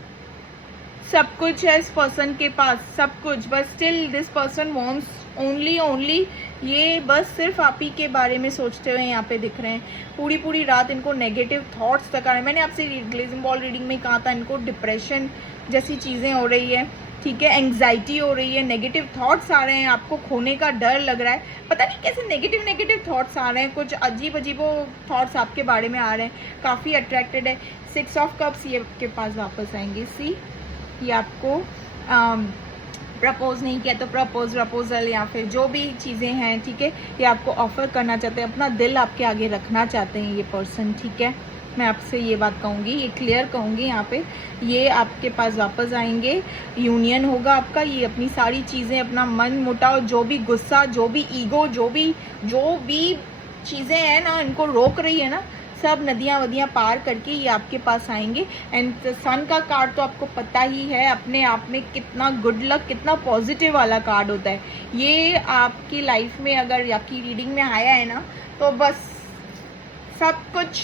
सब कुछ है इस पर्सन के पास, सब कुछ, बस still this person wants only ये बस सिर्फ आप ही के बारे में सोचते हुए यहाँ पे दिख रहे हैं। पूरी रात इनको नेगेटिव थॉट्स तक आ रहे हैं। मैंने आपसे ग्लेजिंग बॉल रीडिंग में कहा था इनको डिप्रेशन जैसी चीज़ें हो रही है, ठीक है, एंग्जाइटी हो रही है, नेगेटिव थॉट्स आ रहे हैं, आपको खोने का डर लग रहा है। पता नहीं कैसे नेगेटिव थॉट्स आ रहे हैं, कुछ अजीब थॉट्स आपके बारे में आ रहे हैं, काफ़ी अट्रैक्टेड है। 6 ऑफ कप्स ये आपके पास वापस आएंगे। सी ये आपको प्रपोज नहीं किया तो प्रपोजल या फिर जो भी चीज़ें हैं, ठीक है, ये आपको ऑफर करना चाहते हैं, अपना दिल आपके आगे रखना चाहते हैं ये पर्सन, ठीक है। मैं आपसे ये बात कहूँगी, ये क्लियर कहूँगी यहाँ पे, ये आपके पास वापस आएंगे, यूनियन होगा आपका। ये अपनी सारी चीज़ें, अपना मन मुटाव, जो भी गुस्सा, जो भी ईगो, जो भी चीज़ें हैं ना, इनको रोक रही है ना, सब नदियाँ वदियाँ पार करके ये आपके पास आएंगे। एंड सन का कार्ड तो आपको पता ही है अपने आप में कितना गुड लक, कितना पॉजिटिव वाला कार्ड होता है। ये आपकी लाइफ में अगर आपकी रीडिंग में आया है ना, तो बस सब कुछ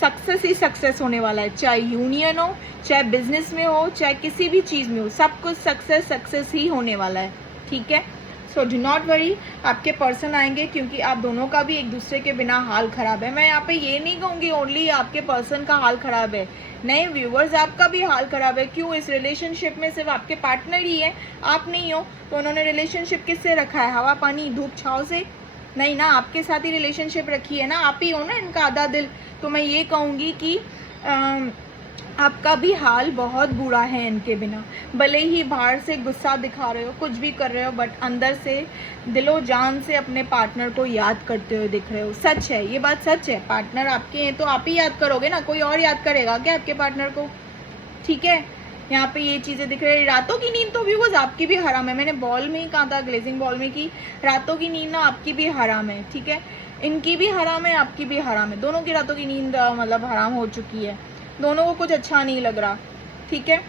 सक्सेस ही सक्सेस होने वाला है। चाहे यूनियन हो, चाहे बिजनेस में हो, चाहे किसी भी चीज़ में हो, सब कुछ सक्सेस ही होने वाला है, ठीक है। सो डू नॉट वरी, आपके पर्सन आएंगे, क्योंकि आप दोनों का भी एक दूसरे के बिना हाल खराब है। मैं यहाँ पे ये नहीं कहूँगी ओनली आपके पर्सन का हाल खराब है, नहीं व्यूवर्स, आपका भी हाल खराब है। क्यों? इस रिलेशनशिप में सिर्फ आपके पार्टनर ही है, आप नहीं हो। तो उन्होंने रिलेशनशिप किससे रखा है? हवा पानी धूप छाव से नहीं ना, आपके साथ ही रिलेशनशिप रखी है ना, आप ही हो ना इनका आधा दिल। तो मैं ये कहूँगी कि आपका भी हाल बहुत बुरा है इनके बिना। भले ही बाहर से गुस्सा दिखा रहे हो, कुछ भी कर रहे हो, बट अंदर से दिलो जान से अपने पार्टनर को याद करते हुए दिख रहे हो। सच है, ये बात सच है। पार्टनर आपके हैं तो आप ही याद करोगे ना, कोई और याद करेगा क्या आपके पार्टनर को? ठीक है, यहाँ पे ये चीज़ें दिख रही है। रातों की नींद तो व्यूअर्स आपकी भी हराम है। मैंने बॉल में ही कहा था, ग्लेजिंग बॉल में, कि रातों की नींद ना आपकी भी हराम है, ठीक है। इनकी भी हराम है, आपकी भी हराम है, दोनों की रातों की नींद मतलब हराम हो चुकी है। दोनों को कुछ अच्छा नहीं लग रहा, ठीक है।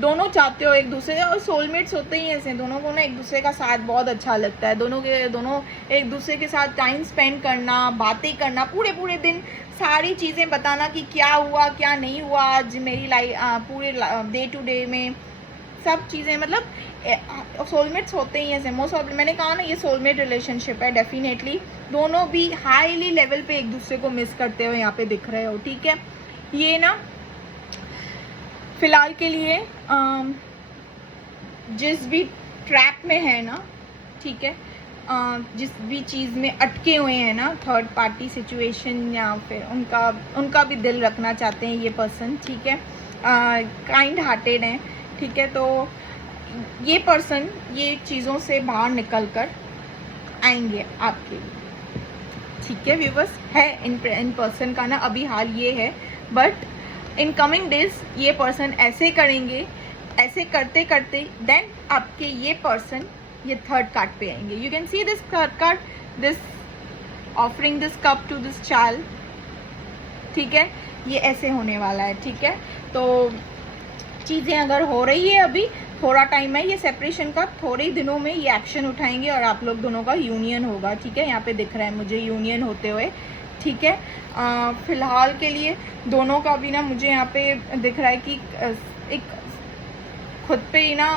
दोनों चाहते हो एक दूसरे, और सोलमेट्स होते ही ऐसे, दोनों को ना एक दूसरे का साथ बहुत अच्छा लगता है। दोनों एक दूसरे के साथ टाइम स्पेंड करना, बातें करना, पूरे दिन सारी चीज़ें बताना कि क्या हुआ क्या नहीं हुआ आज मेरी लाइफ, पूरे डे टू डे में सब चीज़ें, मतलब सोलमेट्स होते ही ऐसे। मोस्ट ऑफ, मैंने कहा ना, ये सोलमेट रिलेशनशिप है डेफिनेटली। दोनों भी हाईली लेवल पे एक दूसरे को मिस करते हुए यहाँ पे दिख रहे हो, ठीक है। ये ना फिलहाल के लिए जिस भी ट्रैप में है ना, ठीक है, जिस भी चीज़ में अटके हुए हैं ना, थर्ड पार्टी सिचुएशन, या फिर उनका भी दिल रखना चाहते हैं ये पर्सन, ठीक है। काइंड हार्टेड हैं, ठीक है। तो ये पर्सन ये चीज़ों से बाहर निकल कर आएंगे आपके लिए, ठीक है व्यूवर्स। है इन पर्सन का ना अभी हाल ये है, बट इन कमिंग डेज ये पर्सन ऐसे करेंगे, ऐसे करते करते देन आपके ये पर्सन ये थर्ड कार्ड पे आएंगे। You can see this third card, this offering this cup to this child, ठीक है। ये ऐसे होने वाला है, ठीक है। तो चीज़ें अगर हो रही है, अभी थोड़ा टाइम है ये सेपरेशन का, थोड़े ही दिनों में ये एक्शन उठाएंगे और आप लोग दोनों का यूनियन होगा, ठीक है। यहाँ पे दिख रहा है मुझे यूनियन होते हुए, ठीक है। फिलहाल के लिए दोनों का भी ना मुझे यहाँ पे दिख रहा है कि एक खुद पे ही ना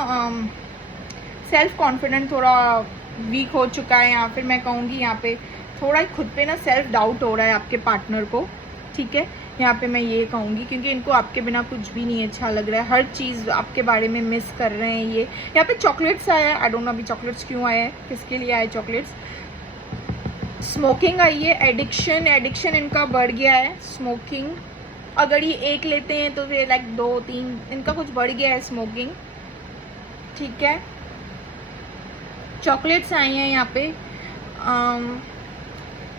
सेल्फ कॉन्फिडेंट थोड़ा वीक हो चुका है, या फिर मैं कहूँगी यहाँ पे थोड़ा खुद पे ना सेल्फ डाउट हो रहा है आपके पार्टनर को, ठीक है। यहाँ पे मैं ये कहूँगी क्योंकि इनको आपके बिना कुछ भी नहीं अच्छा लग रहा है, हर चीज़ आपके बारे में मिस कर रहे हैं ये। यहाँ पे चॉकलेट्स आया है, आई डोंट नो अभी चॉकलेट्स क्यों आया है, किसके लिए आया चॉकलेट्स। स्मोकिंग आई है, एडिक्शन इनका बढ़ गया है। स्मोकिंग अगर ये एक लेते हैं तो फिर लाइक 2-3 इनका कुछ बढ़ गया है स्मोकिंग, ठीक है। चॉकलेट्स आई हैं यहाँ पे।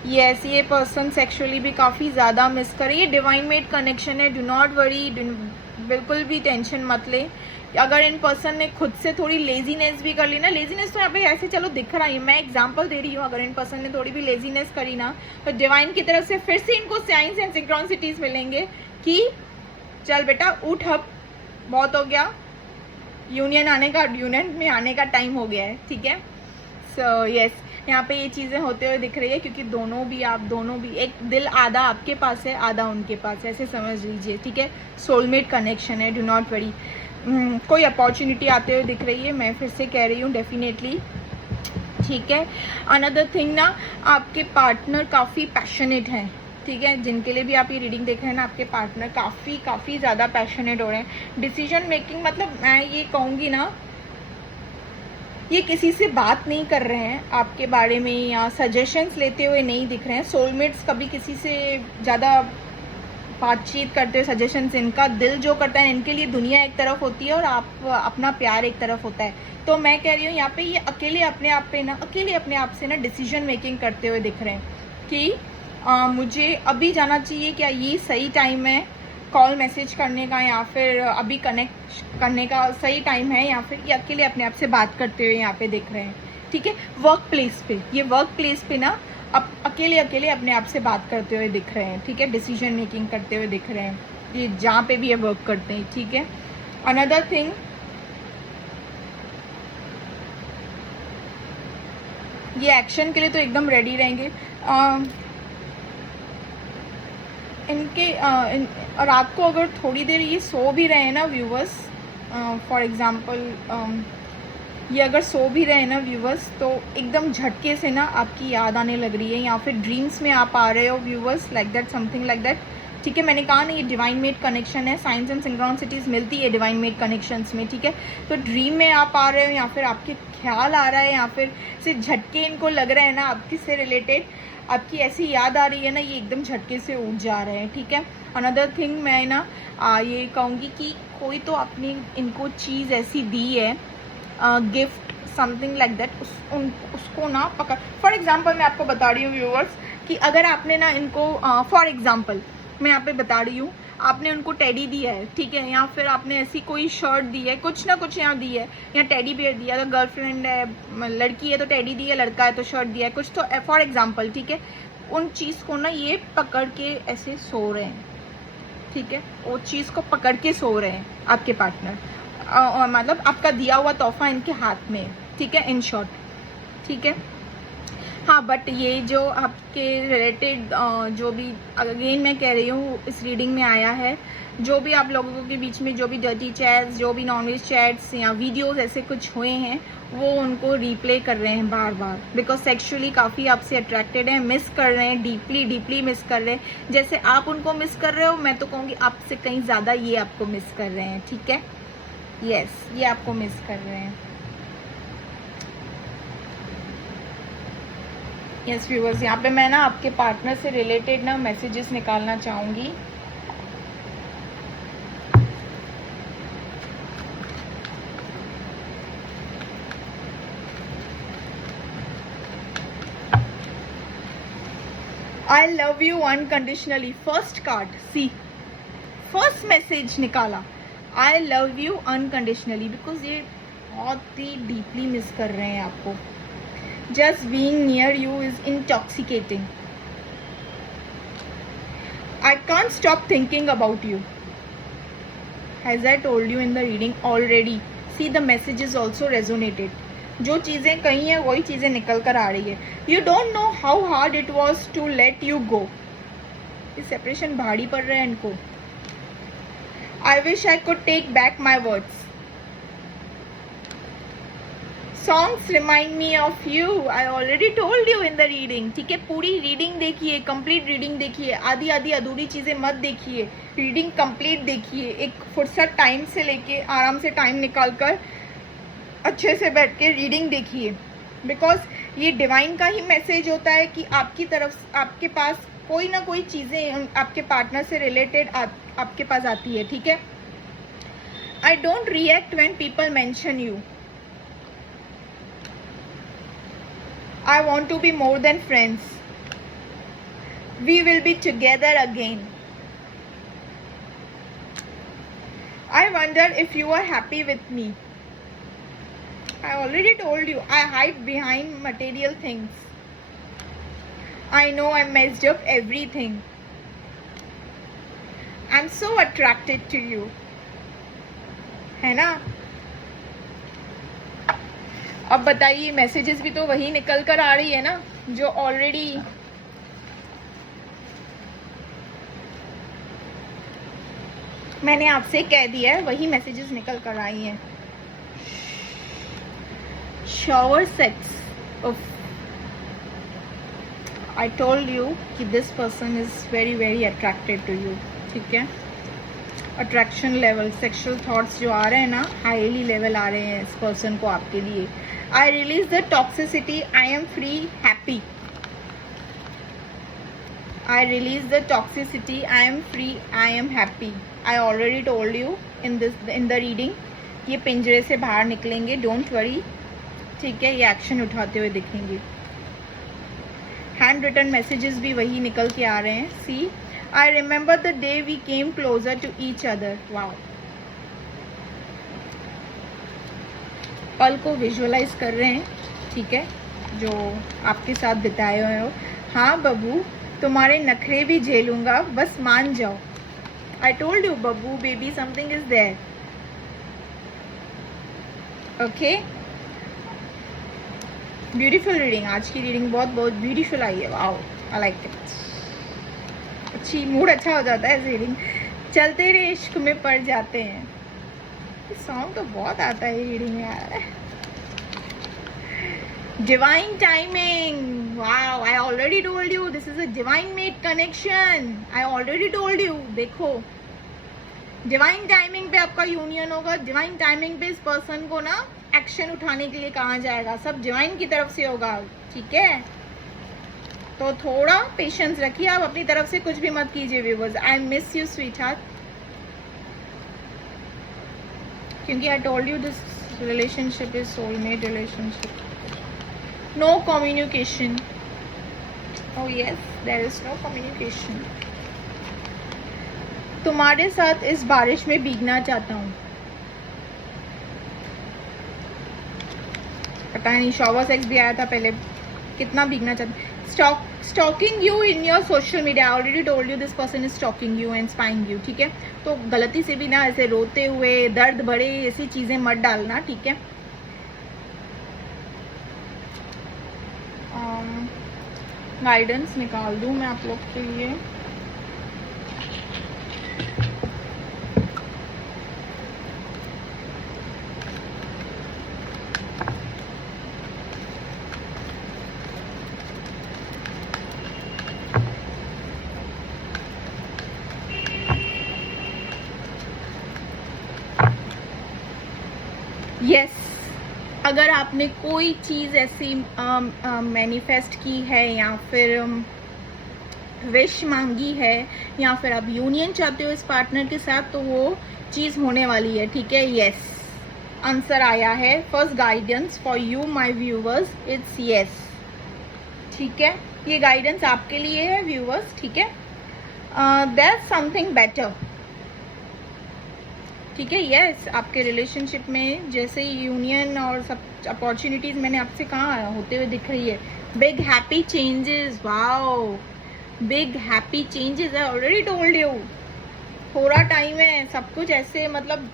यस, ये पर्सन सेक्सुअली भी काफ़ी ज़्यादा मिस करे। ये डिवाइन मेड कनेक्शन है, डू नॉट वरी, बिल्कुल भी टेंशन मत ले। अगर इन पर्सन ने खुद से थोड़ी लेजीनेस भी कर ली ना, लेजीनेस तो यहाँ पे ऐसे चलो दिख रहा है, मैं एग्जांपल दे रही हूँ, अगर इन पर्सन ने थोड़ी भी लेजीनेस करी ना, तो डिवाइन की तरफ से फिर से इनको साइंस एंड सिंक्रोनिसिटीज मिलेंगे कि चल बेटा उठ, अब बहुत हो गया, यूनियन में आने का टाइम हो गया है, ठीक है। सो यस, यहाँ पे ये चीज़ें होते हुए दिख रही है, क्योंकि आप दोनों भी एक दिल आधा आपके पास है, आधा उनके पास है, ऐसे समझ लीजिए, ठीक है। सोलमेट कनेक्शन है, डू नॉट वरी। कोई अपॉर्चुनिटी आते हुए दिख रही है, मैं फिर से कह रही हूँ डेफिनेटली, ठीक है। अनदर थिंग ना, आपके पार्टनर काफ़ी पैशनेट हैं, ठीक है। जिनके लिए भी आप ये रीडिंग देख रहे हैं ना, आपके पार्टनर काफ़ी ज़्यादा पैशनेट हो रहे हैं। डिसीजन मेकिंग, मतलब मैं ये कहूँगी ना, ये किसी से बात नहीं कर रहे हैं आपके बारे में या सजेशंस लेते हुए नहीं दिख रहे हैं। सोलमेट्स कभी किसी से ज़्यादा बातचीत करते हुए सजेशंस, इनका दिल जो करता है, इनके लिए दुनिया एक तरफ होती है और आप अपना प्यार एक तरफ होता है। तो मैं कह रही हूँ यहाँ पे ये अकेले अपने आप से ना डिसीजन मेकिंग करते हुए दिख रहे हैं कि मुझे अभी जाना चाहिए, क्या ये सही टाइम है कॉल मैसेज करने का, या फिर अभी कनेक्ट करने का सही टाइम है, या फिर ये अकेले अपने आप से बात करते हुए यहाँ पे दिख रहे हैं, ठीक है। वर्क प्लेस पे ना अब अकेले अपने आप से बात करते हुए दिख रहे हैं, ठीक है। डिसीजन मेकिंग करते हुए दिख रहे हैं, ये जहाँ पे भी ये वर्क करते हैं, ठीक है। अनदर थिंग, ये एक्शन के लिए तो एकदम रेडी रहेंगे। इनके रात को अगर थोड़ी देर ये सो भी रहे हैं ना व्यूवर्स, फॉर एग्जांपल ये अगर सो भी रहे हैं ना व्यूवर्स, तो एकदम झटके से ना आपकी याद आने लग रही है, या फिर ड्रीम्स में आप आ रहे हो viewers, like that, something like that, ठीक है। मैंने कहा ना, ये डिवाइन मेड कनेक्शन है, साइंस एंड सिंक्रोनिसिटीज मिलती है डिवाइन मेड कनेक्शंस में, ठीक है। तो ड्रीम में आप आ रहे हो, या फिर आपके ख्याल आ रहा है, या फिर से झटके इनको लग रहा है ना आपकी से रिलेटेड, आपकी ऐसी याद आ रही है ना, ये एकदम झटके से उठ जा रहे हैं, ठीक है। अनदर थिंग, मैं ना ये कहूँगी कि कोई तो आपने इनको चीज़ ऐसी दी है, गिफ्ट, समथिंग लाइक दैट, उसको ना पकड़। फॉर एग्जाम्पल मैं आपको बता रही हूँ व्यूअर्स कि अगर आपने ना इनको, फॉर एग्जाम्पल मैं यहाँ पे बता रही हूँ, आपने उनको टेडी दिया है, ठीक है, या फिर आपने ऐसी कोई शर्ट दी है, कुछ ना कुछ यहाँ दी है, या टेडी बियर दिया, अगर गर्लफ्रेंड है, लड़की है तो टेडी दी है, लड़का है तो शर्ट दिया है, कुछ तो फॉर एग्जाम्पल, ठीक है। उन चीज़ को ना ये पकड़ के ऐसे सो रहे हैं, ठीक है, वो चीज़ को पकड़ के सो रहे हैं आपके पार्टनर, मतलब आपका दिया हुआ तोहफा इनके हाथ में, ठीक है, इन शॉर्ट, ठीक है। हाँ, बट ये जो आपके रिलेटेड जो भी, अगेन मैं कह रही हूँ, इस रीडिंग में आया है, जो भी आप लोगों के बीच में जो भी डर्टी चैट्स, जो भी नॉनवेज चैट्स या वीडियोस ऐसे कुछ हुए हैं, वो उनको रिप्ले कर रहे हैं बार बार, बिकॉज सेक्सुअली काफ़ी आपसे अट्रैक्टेड हैं, मिस कर रहे हैं, डीपली मिस कर रहे हैं। जैसे आप उनको मिस कर रहे हो, मैं तो कहूँगी आपसे कहीं ज़्यादा ये आपको मिस कर रहे हैं, ठीक है। यस, ये आपको मिस कर रहे हैं। यस व्यूअर्स, यहाँ पे मैं ना आपके पार्टनर से रिलेटेड ना मैसेजेस निकालना चाहूँगी। I love you unconditionally, first card, see first message निकाला, I love you unconditionally, because ये बहुत ही डीपली मिस कर रहे हैं आपको। Just being near you is intoxicating. I can't stop thinking about you. As I told you in the reading already, see the messages also resonated. जो चीज़ें कही हैं वही चीज़ें निकल कर आ रही है। You don't know how hard it was to let you go. ये सेपरेशन भारी पड़ रहा है इनको। I wish I could take back my words. Songs remind me of you. I already told you in the reading. ठीक है, पूरी reading देखिए, कंप्लीट रीडिंग देखिए, आधी अधूरी चीज़ें मत देखिए, रीडिंग कंप्लीट देखिए, एक फुर्सत टाइम से लेके आराम से टाइम निकाल कर अच्छे से बैठ के रीडिंग देखिए, बिकॉज ये डिवाइन का ही मैसेज होता है कि आपकी तरफ, आपके पास कोई ना कोई चीज़ें आपके पार्टनर से रिलेटेड आपके पास आती है, ठीक है। I don't react when people mention you. I want to be more than friends. We will be together again. I wonder if you are happy with me. I already told you, I hide behind material things. I know I messed up everything. I'm so attracted to you. है ना? अब बताइए, messages भी तो वही निकल कर आ रही है ना जो ऑलरेडी मैंने आपसे कह दिया है, वही मैसेजेस निकल कर आई हैं। Shower sex off, I told you कि this person is very very attracted to you, ठीक है। अट्रैक्शन लेवल, सेक्सुअल थॉट्स जो आ रहे हैं ना, हाईली लेवल आ रहे हैं इस पर्सन को आपके लिए। I release the toxicity, I am free happy. I release the toxicity, I am free, I am happy. I already told you in the reading, ये पिंजरे से बाहर निकलेंगे, डोंट वरी, ठीक है। ये एक्शन उठाते हुए दिखेंगे। हैंड रिटन मैसेजेस भी वही निकल के आ रहे हैं। See, I remember the day we came closer to each other. Wow, पल को विजुअलाइज कर रहे हैं, ठीक है, जो आपके साथ बिताए हुए हो। हाँ बब्बू, तुम्हारे नखरे भी झेलूंगा, बस मान जाओ। I told you Babbu baby, something is there, okay. Beautiful reading, आज की रीडिंग बहुत बहुत ब्यूटीफुल आई है। Wow, I like it. अच्छी, मूड अच्छा हो जाता है रीडिंग। चलते रहे इश्क में पड़ जाते हैं, सॉन्ग तो बहुत आता है रीडिंग में यार। Divine timing, wow, I already told you this is a divine mate connection. I already told you, देखो डिवाइन टाइमिंग पे आपका यूनियन होगा। डिवाइन टाइमिंग पे इस पर्सन को ना एक्शन उठाने के लिए कहा जाएगा, सब डिवाइन की तरफ से होगा, ठीक है। तो थोड़ा पेशेंस रखिए, आप अपनी तरफ से कुछ भी मत कीजिए viewers. I miss you sweetheart, क्योंकि I told you this relationship is soulmate relationship. No communication. Oh yes, there is no communication. तुम्हारे साथ इस बारिश में भीगना चाहता हूँ। पता नहीं, शॉवर सेक्स भी आया था पहले, कितना भीगना चाहता। Stalking you in your social media, already told you this person is stalking you and spying you, ठीक है। तो गलती से भी ना ऐसे रोते हुए, दर्द भरे ऐसी चीजें मत डालना, ठीक है। गाइडेंस निकाल दूं मैं आप लोग के लिए। यस, अगर आपने कोई चीज़ ऐसी मैनिफेस्ट की है या फिर विश मांगी है या फिर आप यूनियन चाहते हो इस पार्टनर के साथ, तो वो चीज़ होने वाली है, ठीक है। यस, आंसर आया है। First guidance for you my viewers, it's yes, ठीक है। ये गाइडेंस आपके लिए है व्यूवर्स, ठीक है। देयर इज समथिंग बेटर, ठीक है। यस, आपके रिलेशनशिप में जैसे यूनियन और सब अपॉर्चुनिटीज मैंने आपसे कहा होते हुए दिख रही है। Big happy changes, wow, big happy changes, I already told you. थोड़ा टाइम है, सब कुछ ऐसे मतलब,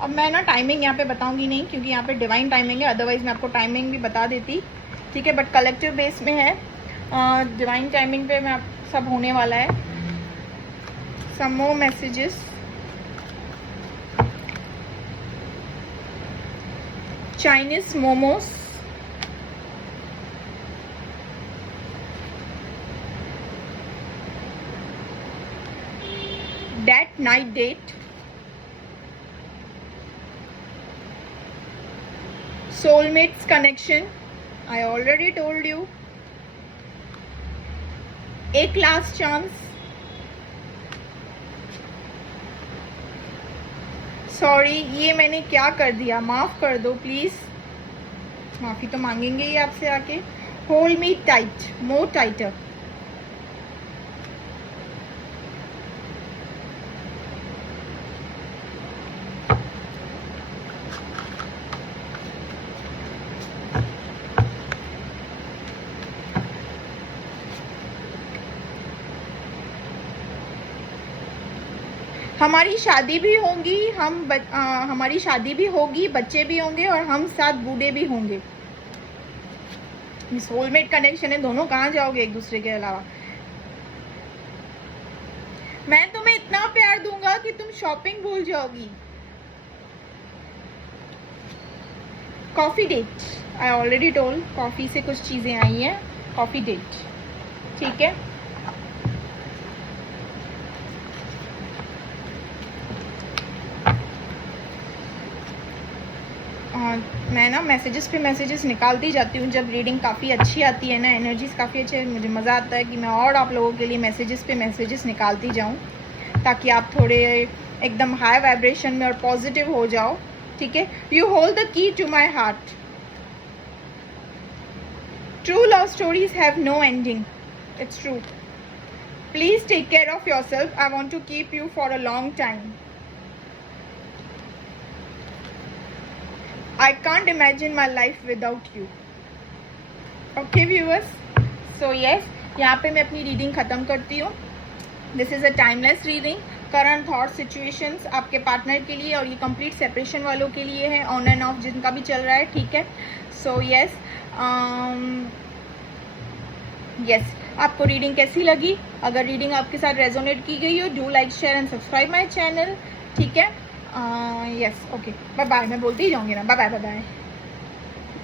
अब मैं ना टाइमिंग यहाँ पे बताऊंगी नहीं, क्योंकि यहाँ पे डिवाइन टाइमिंग है, अदरवाइज मैं आपको टाइमिंग भी बता देती, ठीक है। बट कलेक्टिव बेस में है, डिवाइन टाइमिंग पे मैं सब होने वाला है। Some more messages. Chinese momos. That night date. Soulmates connection. I already told you. एक last chance. सॉरी, ये मैंने क्या कर दिया, माफ़ कर दो प्लीज़। माफ़ी तो मांगेंगे ही आपसे आके। होल्ड मी टाइट, मोर टाइटर। हमारी शादी भी होगी, हमारी शादी भी होगी, बच्चे भी होंगे और हम साथ बूढ़े भी होंगे। सोलमेट कनेक्शन है, दोनों कहाँ जाओगे एक दूसरे के अलावा। मैं तुम्हें इतना प्यार दूंगा कि तुम शॉपिंग भूल जाओगी। Coffee date, I already told, coffee से कुछ चीजें आई हैं, कॉफी डेट, ठीक है। मैं ना मैसेजेस पे मैसेजेस निकालती जाती हूँ जब रीडिंग काफ़ी अच्छी आती है ना, एनर्जीज काफ़ी अच्छी है, मुझे मज़ा आता है कि मैं और आप लोगों के लिए मैसेजेस पे मैसेजेस निकालती जाऊँ, ताकि आप थोड़े एकदम हाई वाइब्रेशन में और पॉजिटिव हो जाओ, ठीक है। You hold the key to my heart, true love stories have no ending, it's true. Please take care of yourself, I want to keep you for a long time. I can't imagine my life without you. Okay viewers, so yes, यहाँ पे मैं अपनी reading ख़त्म करती हूँ। This is a timeless reading, current through situations आपके partner के लिए और ये कंप्लीट सेपरेशन वालों के लिए है, ऑन एंड ऑफ जिनका भी चल रहा है, ठीक है। सो यस, आपको रीडिंग कैसी लगी? अगर रीडिंग आपके साथ रेजोनेट की गई हो, do like share and subscribe my channel, ठीक है। Yes, okay, bye bye. मैं बोलती ही जाऊँगी ना, बाय बाय बाय बाय।